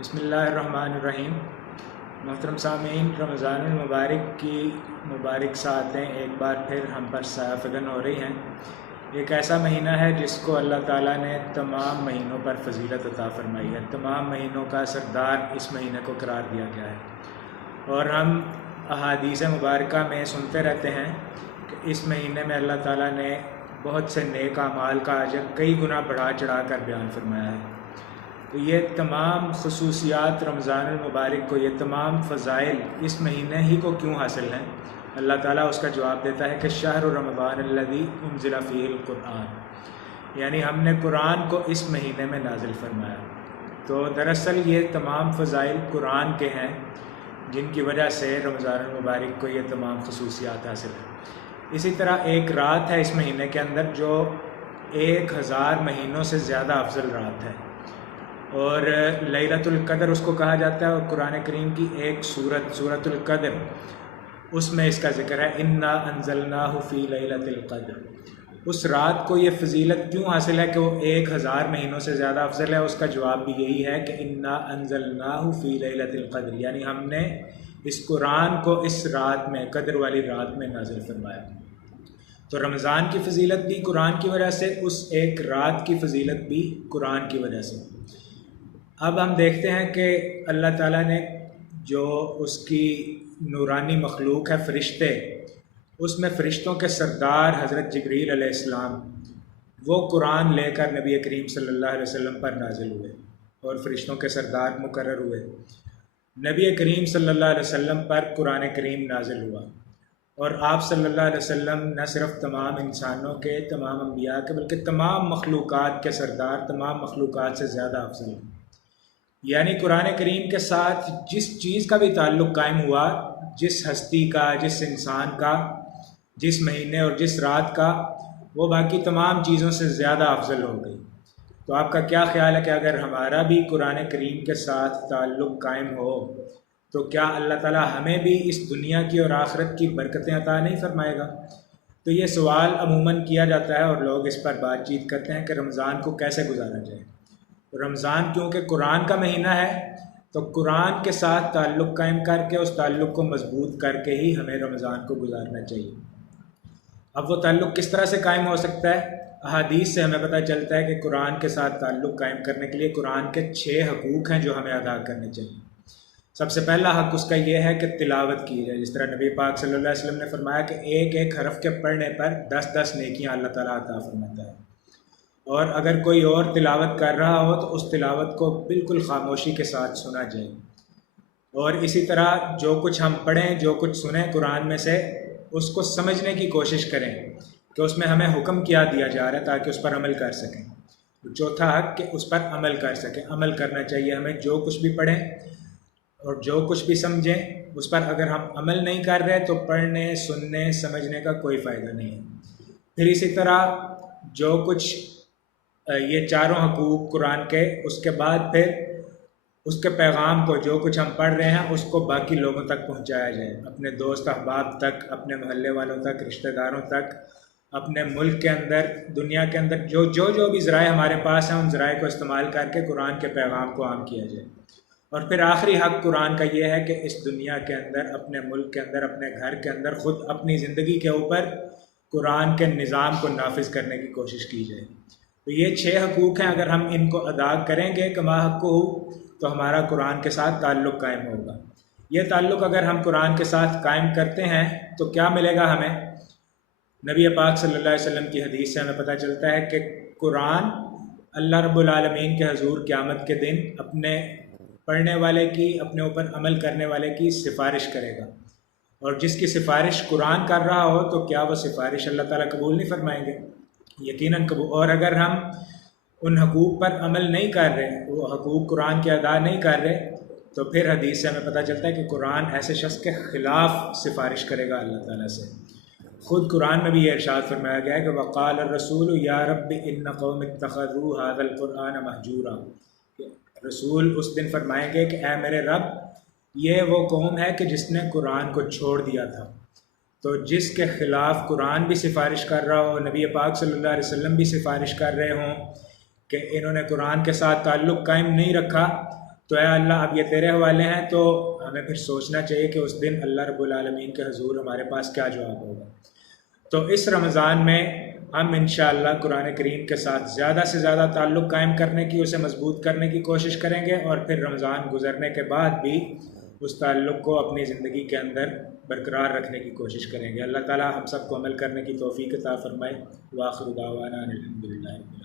بسم اللہ الرحمن الرحیم۔ محترم سامعین، رمضان المبارک کی مبارک ساعتیں ایک بار پھر ہم پر سایہ فگن ہو رہی ہیں۔ ایک ایسا مہینہ ہے جس کو اللہ تعالیٰ نے تمام مہینوں پر فضیلت عطا فرمائی ہے، تمام مہینوں کا سردار اس مہینے کو قرار دیا گیا ہے، اور ہم احادیث مبارکہ میں سنتے رہتے ہیں کہ اس مہینے میں اللہ تعالیٰ نے بہت سے نیک اعمال کا اجر کئی گنا بڑھا چڑھا کر بیان فرمایا ہے۔ تو یہ تمام خصوصیات رمضان المبارک کو، یہ تمام فضائل اس مہینے ہی کو کیوں حاصل ہیں؟ اللہ تعالیٰ اس کا جواب دیتا ہے کہ شہر رمضان الذی انزل فیہ القرآن، یعنی ہم نے قرآن کو اس مہینے میں نازل فرمایا۔ تو دراصل یہ تمام فضائل قرآن کے ہیں جن کی وجہ سے رمضان المبارک کو یہ تمام خصوصیات حاصل ہیں۔ اسی طرح ایک رات ہے اس مہینے کے اندر جو 1000 مہینوں سے زیادہ افضل رات ہے، اور لیلۃ القدر اس کو کہا جاتا ہے، اور قرآن کریم کی ایک سورۃ القدر، اس میں اس کا ذکر ہے، انا انزلناہ فی لیلۃ القدر۔ اس رات کو یہ فضیلت کیوں حاصل ہے کہ وہ 1000 مہینوں سے زیادہ افضل ہے؟ اس کا جواب بھی یہی ہے کہ انا انزلناہ فی لیلۃ القدر، یعنی ہم نے اس قرآن کو اس رات میں، قدر والی رات میں نازل فرمایا۔ تو رمضان کی فضیلت بھی قرآن کی وجہ سے، اس ایک رات کی فضیلت بھی قرآن کی وجہ سے۔ اب ہم دیکھتے ہیں کہ اللہ تعالیٰ نے جو اس کی نورانی مخلوق ہے فرشتے، اس میں فرشتوں کے سردار حضرت جبریل علیہ السلام، وہ قرآن لے کر نبی کریم صلی اللہ علیہ وسلم پر نازل ہوئے اور فرشتوں کے سردار مقرر ہوئے۔ نبی کریم صلی اللہ علیہ وسلم پر قرآن کریم نازل ہوا، اور آپ صلی اللہ علیہ وسلم نہ صرف تمام انسانوں کے، تمام انبیاء کے، بلکہ تمام مخلوقات کے سردار، تمام مخلوقات سے زیادہ افضل ہیں۔ یعنی قرآن کریم کے ساتھ جس چیز کا بھی تعلق قائم ہوا، جس ہستی کا، جس انسان کا، جس مہینے اور جس رات کا، وہ باقی تمام چیزوں سے زیادہ افضل ہو گئی۔ تو آپ کا کیا خیال ہے کہ اگر ہمارا بھی قرآن کریم کے ساتھ تعلق قائم ہو تو کیا اللہ تعالیٰ ہمیں بھی اس دنیا کی اور آخرت کی برکتیں عطا نہیں فرمائے گا؟ تو یہ سوال عموماً کیا جاتا ہے اور لوگ اس پر بات چیت کرتے ہیں کہ رمضان کو کیسے گزارا جائے۔ رمضان کیونکہ قرآن کا مہینہ ہے، تو قرآن کے ساتھ تعلق قائم کر کے، اس تعلق کو مضبوط کر کے ہی ہمیں رمضان کو گزارنا چاہیے۔ اب وہ تعلق کس طرح سے قائم ہو سکتا ہے؟ احادیث سے ہمیں پتہ چلتا ہے کہ قرآن کے ساتھ تعلق قائم کرنے کے لیے قرآن کے 6 حقوق ہیں جو ہمیں ادا کرنے چاہیے۔ سب سے پہلا حق اس کا یہ ہے کہ تلاوت کی جائے، جس طرح نبی پاک صلی اللہ علیہ وسلم نے فرمایا کہ ایک ایک حرف کے پڑھنے پر 10 نیکیاں اللہ تعالیٰ عطا فرماتا ہے، اور اگر کوئی اور تلاوت کر رہا ہو تو اس تلاوت کو بالکل خاموشی کے ساتھ سنا جائے۔ اور اسی طرح جو کچھ ہم پڑھیں، جو کچھ سنیں قرآن میں سے، اس کو سمجھنے کی کوشش کریں کہ اس میں ہمیں حکم کیا دیا جا رہا ہے تاکہ اس پر عمل کر سکیں۔ چوتھا حق کہ اس پر عمل کر سکیں، عمل کرنا چاہیے ہمیں، جو کچھ بھی پڑھیں اور جو کچھ بھی سمجھیں اس پر اگر ہم عمل نہیں کر رہے تو پڑھنے، سننے، سمجھنے کا کوئی فائدہ نہیں ہے۔ پھر اسی طرح جو کچھ یہ چاروں حقوق قرآن کے، اس کے بعد پھر اس کے پیغام کو، جو کچھ ہم پڑھ رہے ہیں اس کو باقی لوگوں تک پہنچایا جائے، اپنے دوست احباب تک، اپنے محلے والوں تک، رشتہ داروں تک، اپنے ملک کے اندر، دنیا کے اندر جو بھی ذرائع ہمارے پاس ہیں ان ذرائع کو استعمال کر کے قرآن کے پیغام کو عام کیا جائے۔ اور پھر آخری حق قرآن کا یہ ہے کہ اس دنیا کے اندر، اپنے ملک کے اندر، اپنے گھر کے اندر، خود اپنی زندگی کے اوپر قرآن کے نظام کو نافذ کرنے کی کوشش کی جائے۔ تو یہ 6 حقوق ہیں، اگر ہم ان کو ادا کریں گے کما حق ہو تو ہمارا قرآن کے ساتھ تعلق قائم ہوگا۔ یہ تعلق اگر ہم قرآن کے ساتھ قائم کرتے ہیں تو کیا ملے گا ہمیں؟ نبی پاک صلی اللہ علیہ وسلم کی حدیث سے ہمیں پتہ چلتا ہے کہ قرآن اللہ رب العالمین کے حضور قیامت کے دن اپنے پڑھنے والے کی، اپنے اوپر عمل کرنے والے کی سفارش کرے گا، اور جس کی سفارش قرآن کر رہا ہو تو کیا وہ سفارش اللہ تعالیٰ قبول نہیں فرمائیں گے؟ یقیناً قبول۔ اور اگر ہم ان حقوق پر عمل نہیں کر رہے، وہ حقوق قرآن کے ادا نہیں کر رہے، تو پھر حدیث سے ہمیں پتہ چلتا ہے کہ قرآن ایسے شخص کے خلاف سفارش کرے گا اللہ تعالیٰ سے۔ خود قرآن میں بھی یہ ارشاد فرمایا گیا ہے کہ وقال الرسول یا رب ان قوم اتخذوا هذا القرآن مہجورا، رسول اس دن فرمائیں گے کہ اے میرے رب، یہ وہ قوم ہے کہ جس نے قرآن کو چھوڑ دیا تھا۔ تو جس کے خلاف قرآن بھی سفارش کر رہا ہو، نبی پاک صلی اللہ علیہ وسلم بھی سفارش کر رہے ہوں کہ انہوں نے قرآن کے ساتھ تعلق قائم نہیں رکھا، تو اے اللہ اب یہ تیرے حوالے ہیں، تو ہمیں پھر سوچنا چاہیے کہ اس دن اللہ رب العالمین کے حضور ہمارے پاس کیا جواب ہوگا۔ تو اس رمضان میں ہم انشاءاللہ قرآن کریم کے ساتھ زیادہ سے زیادہ تعلق قائم کرنے کی، اسے مضبوط کرنے کی کوشش کریں گے، اور پھر رمضان گزرنے کے بعد بھی اس تعلق کو اپنی زندگی کے اندر برقرار رکھنے کی کوشش کریں گے۔ اللہ تعالی ہم سب کو عمل کرنے کی توفیق عطا فرمائے۔ وآخر دعوانا ان الحمد للہ۔